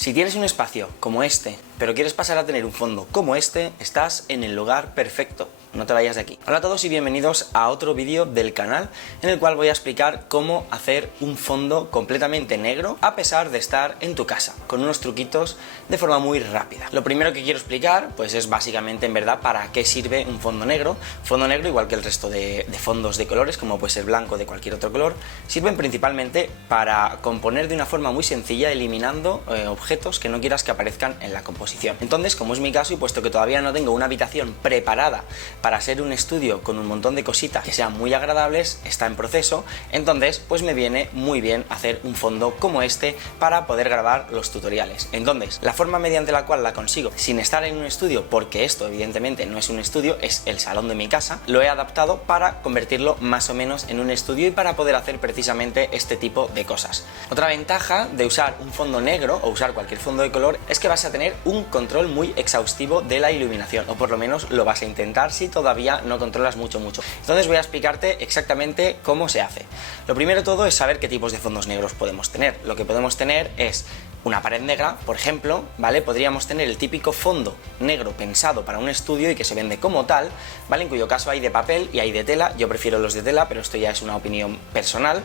Si tienes un espacio como este, pero quieres pasar a tener un fondo como este, estás en el lugar perfecto. No te vayas de aquí. Hola a todos y bienvenidos a otro vídeo del canal en el cual voy a explicar cómo hacer un fondo completamente negro a pesar de estar en tu casa, con unos truquitos de forma muy rápida. Lo primero que quiero explicar pues es básicamente en verdad para qué sirve un fondo negro. Fondo negro, igual que el resto de fondos de colores, como puede ser blanco o de cualquier otro color, sirven principalmente para componer de una forma muy sencilla, eliminando objetos que no quieras que aparezcan en la composición. Entonces, como es mi caso y puesto que todavía no tengo una habitación preparada para ser un estudio con un montón de cositas que sean muy agradables, está en proceso, entonces pues me viene muy bien hacer un fondo como este para poder grabar los tutoriales. Entonces, la forma mediante la cual la consigo sin estar en un estudio, porque esto evidentemente no es un estudio, es el salón de mi casa, lo he adaptado para convertirlo más o menos en un estudio y para poder hacer precisamente este tipo de cosas. Otra ventaja de usar un fondo negro o usar cualquier fondo de color es que vas a tener un control muy exhaustivo de la iluminación, o por lo menos lo vas a intentar si todavía no controlas mucho. Entonces voy a explicarte exactamente cómo se hace. Lo primero de todo es saber qué tipos de fondos negros podemos tener. Lo que podemos tener es una pared negra, por ejemplo, ¿vale? Podríamos tener el típico fondo negro pensado para un estudio y que se vende como tal, ¿vale? En cuyo caso hay de papel y hay de tela. Yo prefiero los de tela, pero esto ya es una opinión personal.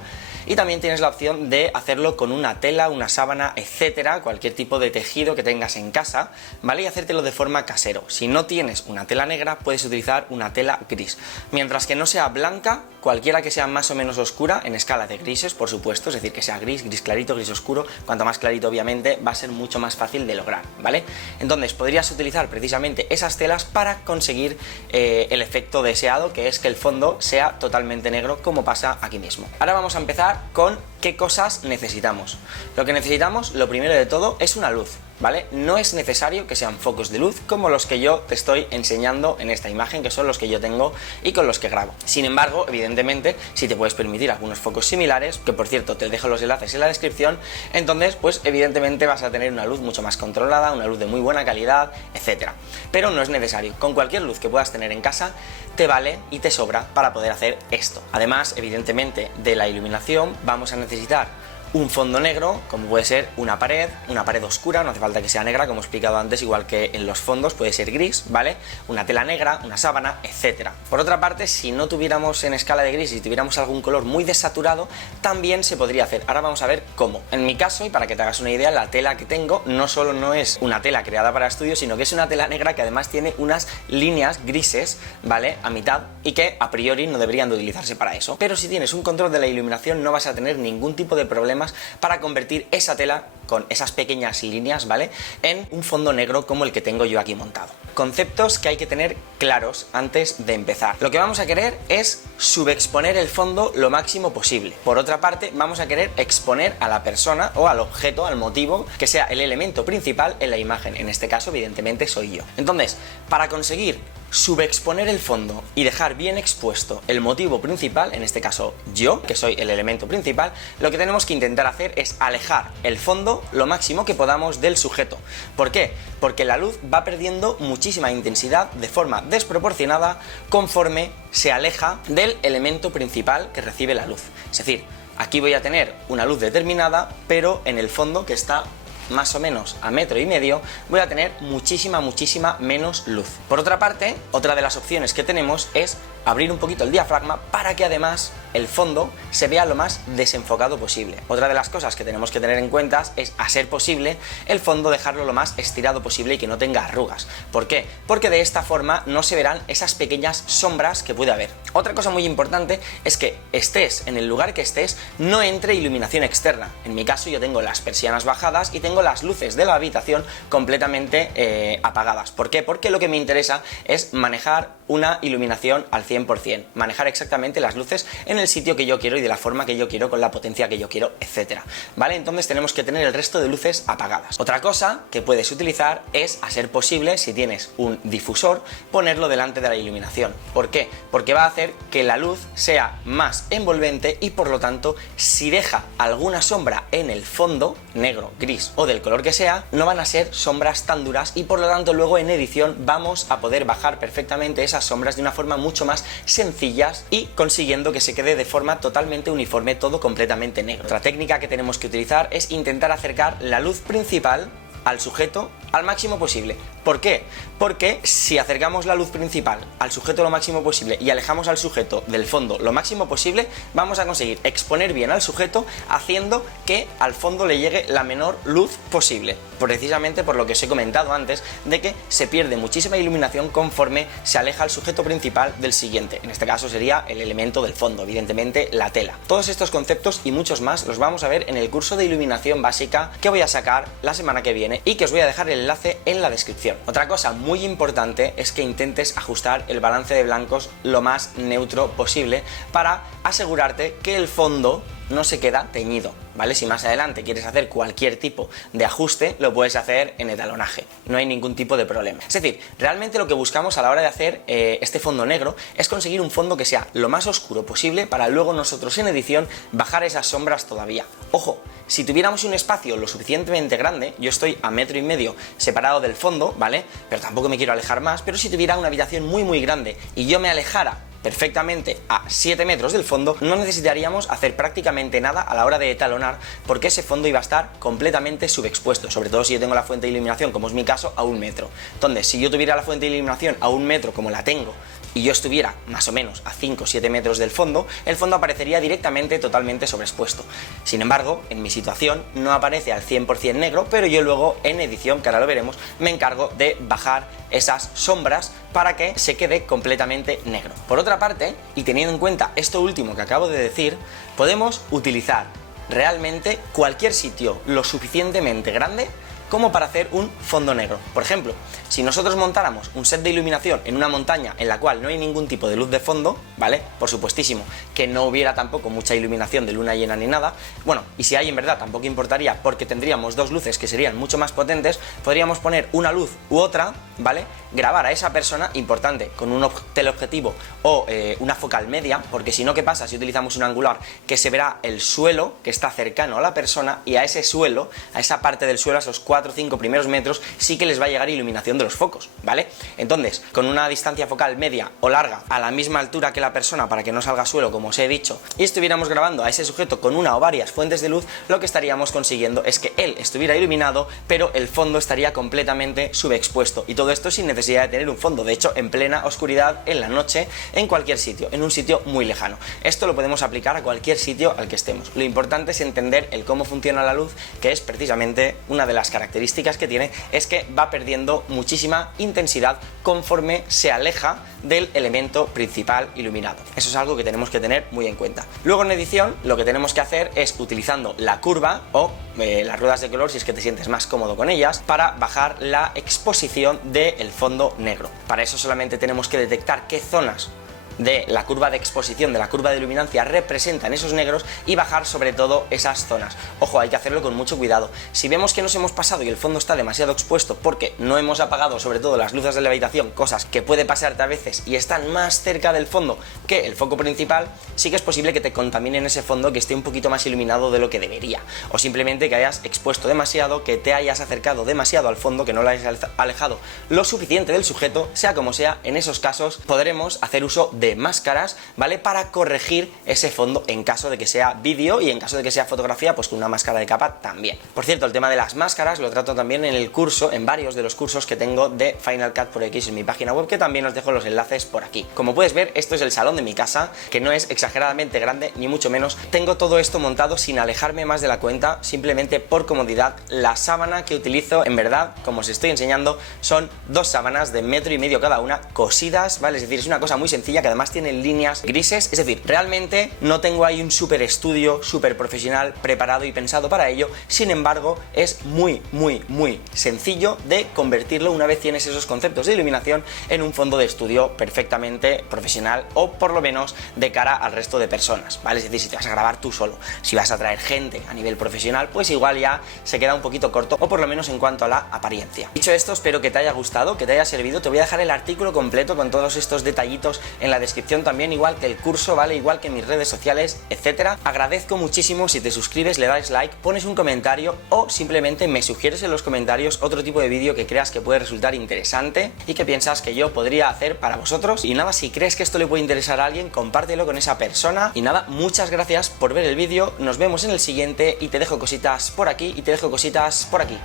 Y también tienes la opción de hacerlo con una tela, una sábana, etcétera, cualquier tipo de tejido que tengas en casa, ¿vale? Y hacértelo de forma casero. Si no tienes una tela negra, puedes utilizar una tela gris. Mientras que no sea blanca, cualquiera que sea más o menos oscura, en escala de grises, por supuesto, es decir, que sea gris, gris clarito, gris oscuro, cuanto más clarito obviamente va a ser mucho más fácil de lograr, ¿vale? Entonces podrías utilizar precisamente esas telas para conseguir el efecto deseado, que es que el fondo sea totalmente negro, como pasa aquí mismo. Ahora vamos a empezar con qué cosas necesitamos. Lo que necesitamos, lo primero de todo, es una luz, ¿vale? No es necesario que sean focos de luz como los que yo te estoy enseñando en esta imagen, que son los que yo tengo y con los que grabo. Sin embargo, evidentemente, si te puedes permitir algunos focos similares, que por cierto te dejo los enlaces en la descripción, entonces pues evidentemente vas a tener una luz mucho más controlada, una luz de muy buena calidad, etcétera. Pero no es necesario. Con cualquier luz que puedas tener en casa te vale y te sobra para poder hacer esto. Además, evidentemente, de la iluminación vamos a necesitar un fondo negro, como puede ser una pared oscura, no hace falta que sea negra, como he explicado antes, igual que en los fondos, puede ser gris, ¿vale? Una tela negra, una sábana, etcétera. Por otra parte, si no tuviéramos en escala de gris y tuviéramos algún color muy desaturado, también se podría hacer. Ahora vamos a ver cómo. En mi caso, y para que te hagas una idea, la tela que tengo no solo no es una tela creada para estudio, sino que es una tela negra que además tiene unas líneas grises, ¿vale? A mitad, y que a priori no deberían de utilizarse para eso. Pero si tienes un control de la iluminación, no vas a tener ningún tipo de problemas para convertir esa tela con esas pequeñas líneas, ¿vale?, en un fondo negro como el que tengo yo aquí montado. Conceptos que hay que tener claros antes de empezar. Lo que vamos a querer es subexponer el fondo lo máximo posible. Por otra parte, vamos a querer exponer a la persona o al objeto, al motivo, que sea el elemento principal en la imagen. En este caso, evidentemente, soy yo. Entonces, para conseguir subexponer el fondo y dejar bien expuesto el motivo principal, en este caso yo, que soy el elemento principal, lo que tenemos que intentar hacer es alejar el fondo lo máximo que podamos del sujeto. ¿Por qué? Porque la luz va perdiendo muchísima intensidad de forma desproporcionada conforme se aleja del elemento principal que recibe la luz. Es decir, aquí voy a tener una luz determinada, pero en el fondo, que está más o menos a 1,5 metros, voy a tener muchísima menos luz. Por otra parte, otra de las opciones que tenemos es abrir un poquito el diafragma para que además el fondo se vea lo más desenfocado posible. Otra de las cosas que tenemos que tener en cuenta es, a ser posible, el fondo dejarlo lo más estirado posible y que no tenga arrugas. ¿Por qué? Porque de esta forma no se verán esas pequeñas sombras que puede haber. Otra cosa muy importante es que estés en el lugar que estés, no entre iluminación externa. En mi caso yo tengo las persianas bajadas y tengo las luces de la habitación completamente apagadas. ¿Por qué? Porque lo que me interesa es manejar una iluminación al 100%, manejar exactamente las luces en el sitio que yo quiero y de la forma que yo quiero, con la potencia que yo quiero, etcétera, ¿vale? Entonces tenemos que tener el resto de luces apagadas. Otra cosa que puedes utilizar es, a ser posible, si tienes un difusor, ponerlo delante de la iluminación. ¿Por qué? Porque va a hacer que la luz sea más envolvente y por lo tanto, si deja alguna sombra en el fondo, negro, gris o del color que sea, no van a ser sombras tan duras y por lo tanto luego en edición vamos a poder bajar perfectamente esas sombras de una forma mucho más sencillas y consiguiendo que se quede de forma totalmente uniforme, todo completamente negro. Otra técnica que tenemos que utilizar es intentar acercar la luz principal al sujeto al máximo posible. ¿Por qué? Porque si acercamos la luz principal al sujeto lo máximo posible y alejamos al sujeto del fondo lo máximo posible, vamos a conseguir exponer bien al sujeto haciendo que al fondo le llegue la menor luz posible. Precisamente por lo que os he comentado antes, de que se pierde muchísima iluminación conforme se aleja el sujeto principal del siguiente. En este caso sería el elemento del fondo, evidentemente la tela. Todos estos conceptos y muchos más los vamos a ver en el curso de iluminación básica que voy a sacar la semana que viene y que os voy a dejar el enlace en la descripción. Otra cosa muy importante es que intentes ajustar el balance de blancos lo más neutro posible para asegurarte que el fondo no se queda teñido, ¿vale? Si más adelante quieres hacer cualquier tipo de ajuste, lo puedes hacer en etalonaje, no hay ningún tipo de problema. Es decir, realmente lo que buscamos a la hora de hacer este fondo negro es conseguir un fondo que sea lo más oscuro posible para luego nosotros en edición bajar esas sombras todavía. Ojo, si tuviéramos un espacio lo suficientemente grande, yo estoy a 1,5 metros separado del fondo, ¿vale? Pero tampoco me quiero alejar más, pero si tuviera una habitación muy grande y yo me alejara perfectamente a 7 metros del fondo, no necesitaríamos hacer prácticamente nada a la hora de etalonar, porque ese fondo iba a estar completamente subexpuesto, sobre todo si yo tengo la fuente de iluminación, como es mi caso, a 1 metro. Entonces, si yo tuviera la fuente de iluminación a 1 metro, como la tengo, y yo estuviera más o menos a 5 o 7 metros del fondo, el fondo aparecería directamente totalmente sobreexpuesto. Sin embargo, en mi situación no aparece al 100% negro, pero yo luego en edición, que ahora lo veremos, me encargo de bajar esas sombras para que se quede completamente negro. Por otra parte, y teniendo en cuenta esto último que acabo de decir, podemos utilizar realmente cualquier sitio lo suficientemente grande como para hacer un fondo negro. Por ejemplo, si nosotros montáramos un set de iluminación en una montaña en la cual no hay ningún tipo de luz de fondo, ¿vale? Por supuestísimo, que no hubiera tampoco mucha iluminación de luna llena ni nada, bueno, y si hay en verdad tampoco importaría porque tendríamos dos luces que serían mucho más potentes, podríamos poner una luz u otra, ¿vale? Grabar a esa persona, importante, con un teleobjetivo o una focal media, porque si no, ¿qué pasa? Si utilizamos un angular, que se verá el suelo que está cercano a la persona y a ese suelo, a esa parte del suelo, a esos 4 o 5 primeros metros, sí que les va a llegar iluminación de los focos, ¿vale? Entonces, con una distancia focal media o larga a la misma altura que la persona para que no salga suelo, como os he dicho, y estuviéramos grabando a ese sujeto con una o varias fuentes de luz, lo que estaríamos consiguiendo es que él estuviera iluminado, pero el fondo estaría completamente subexpuesto, y todo esto sin necesidad de tener un fondo, de hecho en plena oscuridad, en la noche, en cualquier sitio, en un sitio muy lejano. Esto lo podemos aplicar a cualquier sitio al que estemos. Lo importante es entender el cómo funciona la luz, que es precisamente una de las características que tiene, es que va perdiendo muchísima intensidad conforme se aleja del elemento principal iluminado. Eso es algo que tenemos que tener muy en cuenta. Luego en edición lo que tenemos que hacer es, utilizando la curva o las ruedas de color, si es que te sientes más cómodo con ellas, para bajar la exposición del fondo negro. Para eso solamente tenemos que detectar qué zonas de la curva de exposición, de la curva de luminancia, representan esos negros y bajar sobre todo esas zonas. Ojo, hay que hacerlo con mucho cuidado. Si vemos que nos hemos pasado y el fondo está demasiado expuesto porque no hemos apagado sobre todo las luces de la habitación, cosas que puede pasarte a veces y están más cerca del fondo que el foco principal, sí que es posible que te contaminen ese fondo, que esté un poquito más iluminado de lo que debería, o simplemente que hayas expuesto demasiado, que te hayas acercado demasiado al fondo, que no lo hayas alejado lo suficiente del sujeto. Sea como sea, en esos casos podremos hacer uso de máscaras, ¿vale? Para corregir ese fondo en caso de que sea vídeo, y en caso de que sea fotografía, pues con una máscara de capa también. Por cierto, el tema de las máscaras lo trato también en el curso, en varios de los cursos que tengo de Final Cut por X en mi página web, que también os dejo los enlaces por aquí. Como puedes ver, esto es el salón de mi casa, que no es exageradamente grande, ni mucho menos. Tengo todo esto montado sin alejarme más de la cuenta, simplemente por comodidad. La sábana que utilizo, en verdad, como os estoy enseñando, son 2 sábanas de 1,5 metros cada una, cosidas, ¿vale? Es decir, es una cosa muy sencilla que además tiene líneas grises, es decir, realmente no tengo ahí un súper estudio, súper profesional, preparado y pensado para ello. Sin embargo, es muy sencillo de convertirlo, una vez tienes esos conceptos de iluminación, en un fondo de estudio perfectamente profesional, o por lo menos de cara al resto de personas, ¿vale? Es decir, si te vas a grabar tú solo, si vas a traer gente a nivel profesional, pues igual ya se queda un poquito corto, o por lo menos en cuanto a la apariencia. Dicho esto, espero que te haya gustado, que te haya servido. Te voy a dejar el artículo completo con todos estos detallitos en la descripción también, igual que el curso, ¿vale? Igual que mis redes sociales, etcétera. Agradezco muchísimo si te suscribes, le das like, pones un comentario, o simplemente me sugieres en los comentarios otro tipo de vídeo que creas que puede resultar interesante y que piensas que yo podría hacer para vosotros. Y nada, si crees que esto le puede interesar a alguien, compártelo con esa persona. Y nada, muchas gracias por ver el vídeo, nos vemos en el siguiente, y te dejo cositas por aquí y te dejo cositas por aquí.